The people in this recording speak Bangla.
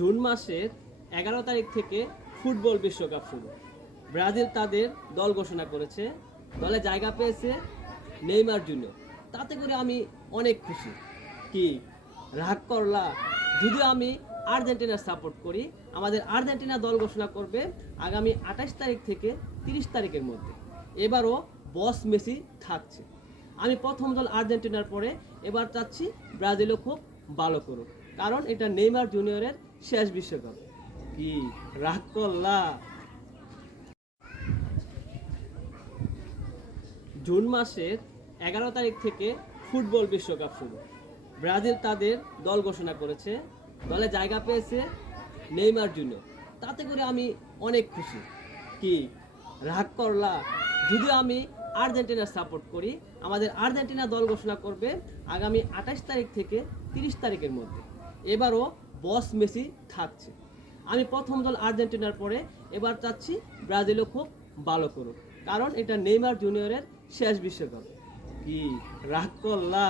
জুন মাসের 11 তারিখ থেকে ফুটবল বিশ্বকাপ শুরু। ব্রাজিল তাদের দল ঘোষণা করেছে। দলে জায়গা পেয়েছে নেইমার জুনিয়র। তাতে করে আমি অনেক খুশি। কি রাগ করলা? যদিও আমি আর্জেন্টিনার সাপোর্ট করি, আমাদের আর্জেন্টিনা দল ঘোষণা করবে আগামী 28 তারিখ থেকে 30 তারিখের মধ্যে। এবারও বস মেসি থাকছে। আমি প্রথম দল আর্জেন্টিনার পরে এবার চাচ্ছি ব্রাজিলও খুব ভালো করুক, কারণ এটা নেইমার জুনিয়রের শেষ বিশ্বকাপ। কি রাগ করলা? জুন মাসের 11 তারিখ থেকে ফুটবল বিশ্বকাপ শুরু। ব্রাজিল তাদের দল ঘোষণা করেছে। দলে জায়গা পেয়েছে নেইমার জুনিয়র। তাতে করে আমি অনেক খুশি। কি রাগ করলা? যদিও আমি আর্জেন্টিনার সাপোর্ট করি, আমাদের আর্জেন্টিনা দল ঘোষণা করবে আগামী 28 তারিখ থেকে 30 তারিখের মধ্যে। এবারও বস মেসি থাকছে। আমি প্রথম দল আর্জেন্টিনার পরে এবার চাচ্ছি ব্রাজিলও খুব ভালো করুক, কারণ এটা নেইমার জুনিয়রের শেষ বিশ্বকাপ। কি রাগ করলা?